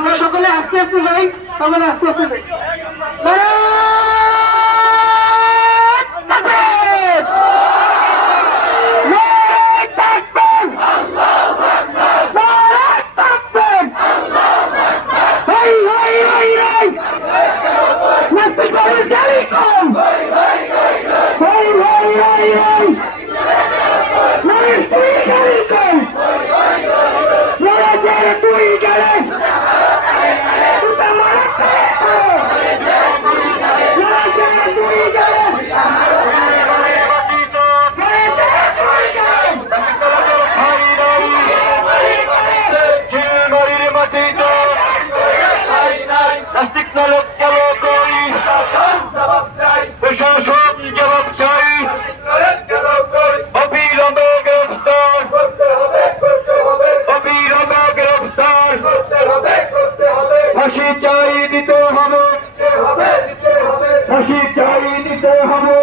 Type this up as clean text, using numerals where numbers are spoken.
আমরা সকলে আস্তে আস্তে যাই, সকলে আস্তে আস্তে যাই। প্রশাসন জবাব চাই, অবিলম্বে গ্রেফতার, অবিলম্বে গ্রেফতার, ফাঁসি চাই দিতে হবে, ফাঁসি চাই দিতে হবে।